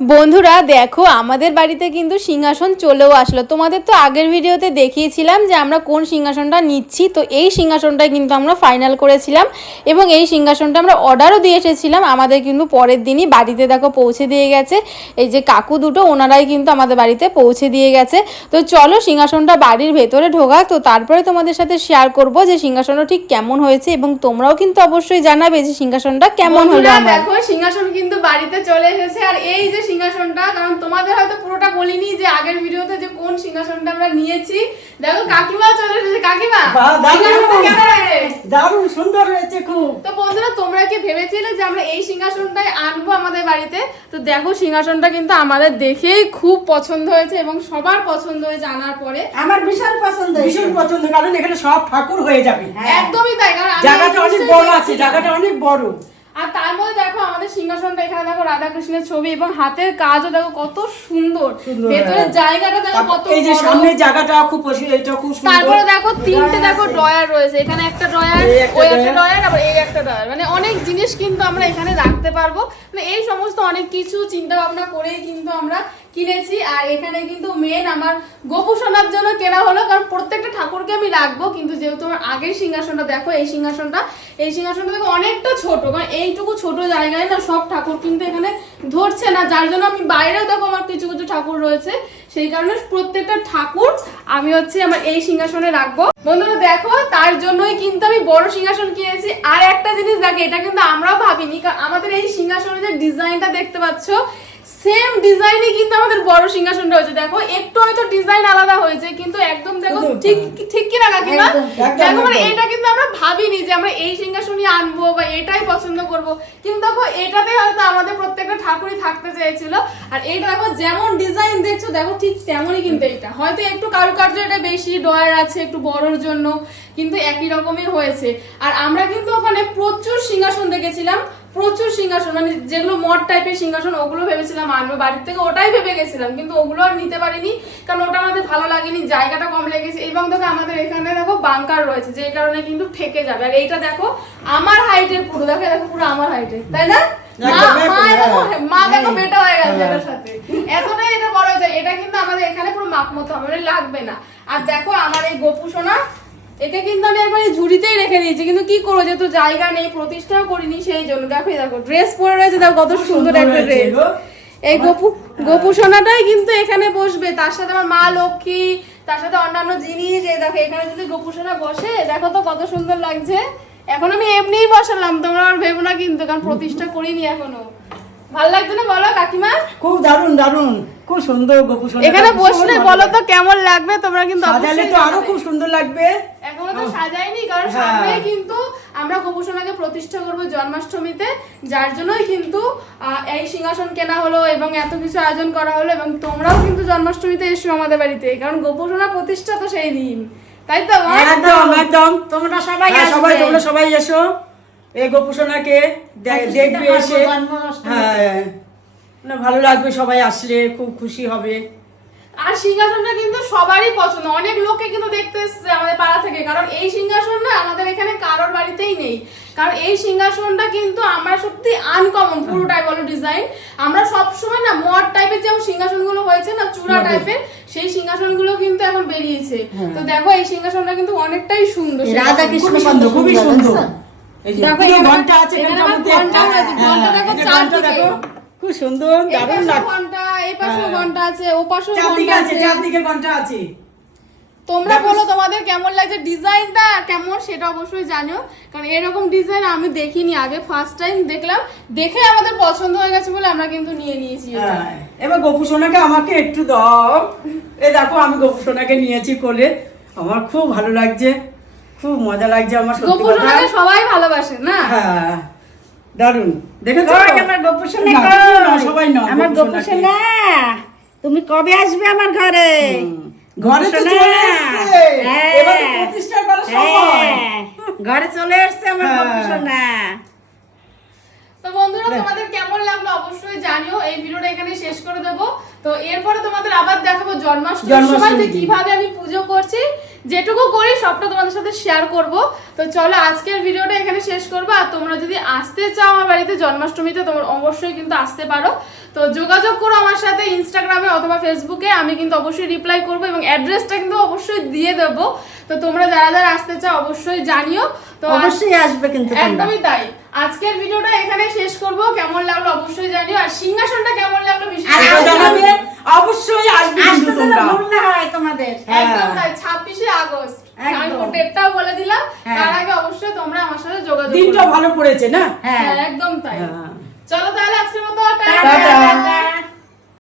বন্ধুরা দেখো আমাদের বাড়িতে কিন্তু সিংহাসন চলেও আসলো। তোমাদের তো আগের ভিডিওতে দেখিয়েছিলাম যে আমরা কোন সিংহাসনটা নিচ্ছি তো এই সিংহাসনটাই কিন্তু আমরা ফাইনাল করেছিলাম এবং এই সিংহাসনটা আমরা অর্ডারও দিয়ে এসেছিলাম। আমাদের কিন্তু পরের দিনই বাড়িতে দেখো পৌঁছে দিয়ে গেছে। এই যে কাকু দুটো ওনারাই কিন্তু আমাদের বাড়িতে পৌঁছে দিয়ে গেছে। তো চলো সিংহাসনটা বাড়ির ভেতরে ঢোকা। তো তারপরে তোমাদের সাথে শেয়ার করব যে সিংহাসনটা ঠিক কেমন হয়েছে এবং তোমরাও কিন্তু অবশ্যই জানাবে যে সিংহাসনটা কেমন হলো দেখো সিংহাসন কিন্তু বাড়িতে চলে এসেছে। আর এই যে সিংহাসনটা কারণ তোমাদের হয়তো পুরোটা বলিনি যে আগের ভিডিওতে যে কোন সিংহাসনটা আমরা নিয়েছি। দেখো কাকিমা চলে এসেছে কাকিমা। দারুণ। সুন্দর হয়েছে খুব। তো বন্ধুরা তোমরা কি ভেবেছিলে যে আমরা এই সিংহাসনটাই আনব আমাদের বাড়িতে? তো দেখো সিংহাসনটা কিন্তু আমাদের দেখেই খুব পছন্দ হয়েছে এবং সবার পছন্দ হয়েছে আনার পরে। আমার বিশাল পছন্দ ভীষণ পছন্দ কারণ এখানে সব ঠাকুর হয়ে যাবে। হ্যাঁ। একদমই তাই কারণ জায়গাটা অনেক বড় আছে জায়গাটা অনেক বড়। আর তার মধ্যে দেখো আমাদের সিংহাসনটা এখানে দেখো রাধা কৃষ্ণের ছবি এবং হাতের কাজও দেখো কত সুন্দর। ভেতরের হ্যাঁ। জায়গাটা দেখো কত এই যে সামনে জায়গাটা খুব এটা খুব সুন্দর। তারপরে দেখো তিনটে দেখো ড্রয়ার রয়েছে এখানে একটা ড্রয়ার ওই একটা ড্রয়ার। আবার এই একটা ড্রয়ার। মানে অনেক জিনিস কিন্তু আমরা এখানে রাখতে পারব। মানে এই সমস্ত অনেক কিছু চিন্তা ভাবনা করেই কিন্তু আমরা কিনেছি, আর এখানে কিন্তু মেন আমার গোপু সোনার জন্য কেনা হলো, কারণ প্রত্যেকটা ঠাকুরকে আমি রাখব, কিন্তু যেহেতু আমার আগের সিংহাসনটা দেখো, এই সিংহাসনটা এই সিংহাসনটা দেখো অনেকটা ছোট, কারণ এইটুকু ছোট জায়গায় না সব ঠাকুর কিন্তু এখানে ধরছে না, যার জন্য আমি বাইরেও দেখো আমার কিছু কিছু ঠাকুর রয়েছে, সেই কারণে প্রত্যেকটা ঠাকুর আমি হচ্ছে আমার এই সিংহাসনে রাখব। বন্ধুরা দেখো, তার জন্যই কিন্তু আমি বড় সিংহাসন কিনেছি, আর একটা জিনিস দেখে, এটা কিন্তু আমরাও ভাবিনি, কারণ আমাদের এই সিংহাসনের যে ডিজাইনটা দেখতে পাচ্ছ সেম ডিজাইনই কিন্তু আমাদের বড় সিংহাসনটা হয়েছে। দেখো একটু হয়তো ডিজাইন আলাদা হয়েছে কিন্তু একদম দেখো ঠিক ঠিক কি না কাকিমা দেখো মানে এটা কিন্তু আমরা ভাবিনি যে আমরা এই সিংহাসনই আনব বা এটাই পছন্দ করব। কিন্তু দেখো এটাতে হয়তো আমাদের প্রত্যেকটা ঠাকুরই থাকতে চেয়েছিল। আর এইটা দেখো যেমন ডিজাইন দেখছ দেখো ঠিক তেমনই কিন্তু এটা হয়তো একটু কারুকার্য এটা বেশি ডয়ার আছে একটু বড়র জন্য কিন্তু একই রকমই হয়েছে। আর আমরা কিন্তু ওখানে প্রচুর সিংহাসন দেখেছিলাম। প্রচুর সিংহাসন মানে যেগুলো মড টাইপের সিংহাসন ওগুলো ভেবেছিলাম আনব বাড়ির থেকে ওটাই ভেবে গেছিলাম কিন্তু ওগুলো আর নিতে পারিনি কারণ ওটা আমাদের ভালো লাগেনি জায়গাটা কম লেগেছে এবং দেখো আমাদের এখানে দেখো বাংকার রয়েছে যে কারণে কিন্তু ঠেকে যাবে আর এইটা দেখো আমার হাইটের পুরো দেখো দেখো পুরো আমার হাইটের তাই না মা দেখো হ্যাঁ। হ্যাঁ। বেটা হয়ে গেছে। এটার সাথে এতটাই এটা বড় যায় এটা কিন্তু আমাদের এখানে পুরো মাপ মতো হবে মানে লাগবে না আর দেখো আমার এই গোপু সোনা একে কিন্তু আমি একবার ঝুড়িতেই রেখে দিয়েছি কিন্তু কি করব যেহেতু জায়গা নেই প্রতিষ্ঠাও করিনি সেই জন্য। দেখো দেখো ড্রেস পরে রয়েছে দেখো কত সুন্দর একটা ড্রেস এই গোপু গোপু সোনাটাই কিন্তু এখানে বসবে তার সাথে আমার মা লক্ষ্মী তার সাথে অন্যান্য জিনিস এই দেখো এখানে যদি গোপু সোনা বসে দেখো তো কত সুন্দর লাগছে। এখন আমি এমনিই বসালাম তোমরা আর ভেবো না কিন্তু কারণ প্রতিষ্ঠা করিনি এখনও। ভালো লাগছে না বলো কাকিমা? খুব দারুণ দারুণ খুব সুন্দর গোপু সোনাটা এখানে বসলে বলো তো কেমন লাগবে তোমরা কিন্তু সাজালে তো আরও খুব সুন্দর লাগবে। এখনও সাজাইনি কারণ হ্যাঁ। সামনে কিন্তু আমরা গোপুসোনাকে প্রতিষ্ঠা করব জন্মাষ্টমীতে যার জন্যই কিন্তু এই সিংহাসন কেনা হলো এবং এত কিছু আয়োজন করা হলো এবং তোমরাও কিন্তু জন্মাষ্টমীতে এসো আমাদের বাড়িতে কারণ গোপুসোনা প্রতিষ্ঠা তো সেই দিন। তাই তো একদম একদম। তোমরা সবাই হ্যাঁ, সবাই তোমরা সবাই এসো। এই গোপু সোনাকে দেখবে এসে। হ্যাঁ। ভালো লাগবে সবাই আসলে খুব খুশি হবে। আর সিংহাসনটা কিন্তু সবারই পছন্দ। অনেক লোককে কিন্তু দেখতে এসছে আমাদের পাড়া থেকে কারণ এই সিংহাসন না আমাদের এখানে কারোর বাড়িতেই নেই। কারণ এই সিংহাসনটা কিন্তু আমরা সত্যি আনকমন পুরোটাই বলো ডিজাইন আমরা সব সময় না মড টাইপের যেমন সিংহাসনগুলো হয়েছে না চূড়া টাইপের সেই সিংহাসনগুলো কিন্তু এখন বেরিয়েছে। তো দেখো এই সিংহাসনটা কিন্তু অনেকটাই সুন্দর। রাধাকৃষ্ণ খুবই সুন্দর দেখো, ঘণ্টা আছে ঘণ্টা হ্যাঁ, দেখো যে খুব সুন্দর দারুণ লাগছে। ঘণ্টা। এই পাশেও হ্যাঁ। ঘণ্টা আছে ও পাশেও ঘণ্টা আছে চারদিকে ঘণ্টা আছে। তোমরা বলো তোমাদের কেমন লাগছে ডিজাইনটা কেমন সেটা অবশ্যই জানিও কারণ এরকম ডিজাইন আমি দেখিনি আগে ফার্স্ট টাইম দেখলাম দেখে আমাদের পছন্দ হয়ে গেছে বলে আমরা কিন্তু নিয়ে নিয়েছি হ্যাঁ, এবার গোপু সোনাকে আমাকে একটু দাও। এই দেখো আমি গোপু সোনাকে নিয়েছি কোলে। আমার খুব ভালো লাগছে খুব মজা লাগছে আমার সত্যি গোপু সোনাকে সবাই ভালোবাসে না? হ্যাঁ দারুণ। দেখেছ? আমার গোপু সোনা সবাই না, আমার গোপু গোপু সোনা তুমি কবে আসবে আমার ঘরে? ঘরে চলে এসছে। হ্যাঁ। এবার তো করার সময় হ্যাঁ, ঘরে চলে এসছে আমার হ্যাঁ। তো বন্ধুরা তোমাদের কেমন লাগল অবশ্যই জানিও। এই ভিডিওটা এখানে শেষ করে দেব। তো এরপরে তোমাদের আবার দেখাবো জন্মাষ্টমীর সময় যে কীভাবে আমি পুজো করছি। যেটুকু করি সবটা তোমাদের সাথে শেয়ার করব। তো চলো আজকের ভিডিওটা এখানে শেষ করব। আর তোমরা যদি আসতে চাও আমার বাড়িতে জন্মাষ্টমীতে তোমরা অবশ্যই কিন্তু আসতে পারো। তো যোগাযোগ করো আমার সাথে ইনস্টাগ্রামে অথবা ফেসবুকে আমি কিন্তু অবশ্যই রিপ্লাই করব এবং অ্যাড্রেসটা কিন্তু অবশ্যই দিয়ে দেবো। তো তোমরা যারা যারা আসতে চাও অবশ্যই জানিও। তো অবশ্যই আসবে কিন্তু একদমই তাই। আজকের ভিডিওটা এখানে শেষ করব। কেমন লাগল অবশ্যই জানিও। আর সিংহাসনটা কেমন লাগল বিশেষ জানাবে অবশ্যই আসবে কিন্তু আসতে তোমরা। ভুল না হয় তোমাদের। একদম তাই। আগস্ট একদম। আমি ডেটটাও বলে দিলাম। হ্যাঁ। তার আগে অবশ্যই তোমরা আমার সাথে যোগাযোগ দিনটা ভালো পড়েছে না? হ্যাঁ একদম তাই। হ্যাঁ। চলো তাহলে আজকের মতো টাটা।